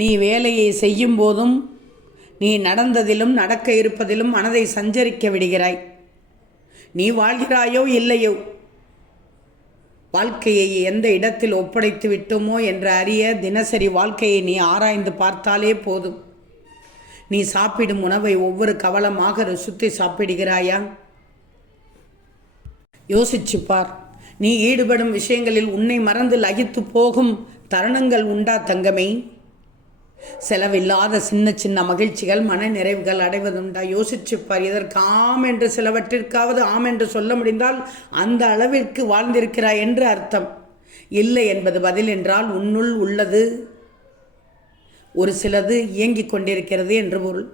நீ வேலையை செய்யும் போதும் நீ நடந்ததிலும் நடக்க இருப்பதிலும் மனதை சஞ்சரிக்க விடுகிறாய். நீ வாழ்கிறாயோ இல்லையோ, வாழ்க்கையை எந்த இடத்தில் ஒப்படைத்து விட்டோமோ என்று அறிய தினசரி வாழ்க்கையை நீ ஆராய்ந்து பார்த்தாலே போதும். நீ சாப்பிடும் உணவை ஒவ்வொரு கவலமாக ருசித்து சாப்பிடுகிறாயா? யோசிச்சுப்பார். நீ ஈடுபடும் விஷயங்களில் உன்னை மறந்து லகித்து போகும் தருணங்கள் உண்டா தங்கமே? செலவில்லாத சின்ன சின்ன மகிழ்ச்சிகள் மன நிறைவுகள் அடைவதுண்டா? யோசிச்சுப்பார். இதற்கு ஆம் என்று சிலவற்றிற்காவது ஆம் என்று சொல்ல முடிந்தால் அந்த அளவிற்கு வாழ்ந்திருக்கிறாய் என்று அர்த்தம். இல்லை என்பது பதில் என்றால் உன்னுள் உள்ளது ஒரு சிலது இயங்கிக் கொண்டிருக்கிறது என்று பொருள்.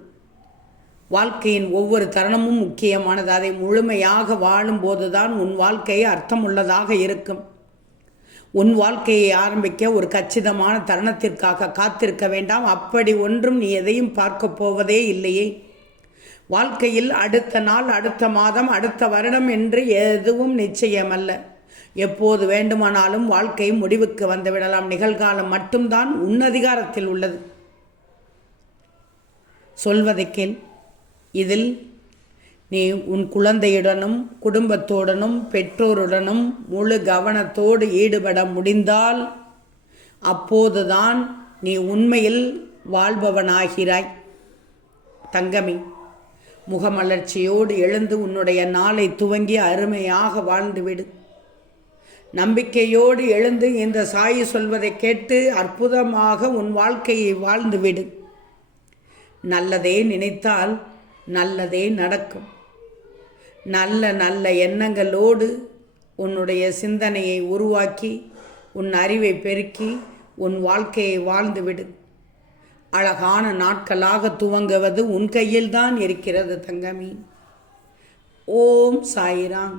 வாழ்க்கையின் ஒவ்வொரு தருணமும் முக்கியமானது. அதை முழுமையாக வாழும்போதுதான் உன் வாழ்க்கை அர்த்தமுள்ளதாக இருக்கும். உன் வாழ்க்கையை ஆரம்பிக்க ஒரு கச்சிதமான தருணத்திற்காக காத்திருக்க வேண்டாம். அப்படி ஒன்றும் நீ எதையும் பார்க்க போவதே இல்லையே. வாழ்க்கையில் அடுத்த நாள், அடுத்த மாதம், அடுத்த வருடம் என்று எதுவும் நிச்சயமல்ல. எப்போது வேண்டுமானாலும் வாழ்க்கை முடிவுக்கு வந்துவிடலாம். நிகழ்காலம் மட்டும்தான் உன் அதிகாரத்தில் உள்ளது. சொல்வதை கேள். இதில் நீ உன் குழந்தையுடனும் குடும்பத்துடனும் பெற்றோருடனும் முழு கவனத்தோடு ஈடுபட முடிந்தால் அப்போதுதான் நீ உண்மையில் வாழ்பவனாகிறாய். தங்கமி, முகமலர்ச்சியோடு எழுந்து உன்னுடைய நாளை துவங்கி அருமையாக வாழ்ந்துவிடு. நம்பிக்கையோடு எழுந்து இந்த சாயி சொல்வதை கேட்டு அற்புதமாக உன் வாழ்க்கையை வாழ்ந்துவிடு. நல்லதே நினைத்தால் நல்லதே நடக்கும். நல்ல நல்ல எண்ணங்களோடு உன்னுடைய சிந்தனையை உருவாக்கி உன் அறிவை பெருக்கி உன் வாழ்க்கையை வாழ்ந்துவிடு. அழகான நாட்களாக துவங்குவது உன் கையில்தான் இருக்கிறது தங்கமி. ஓம் சாய்ராம்.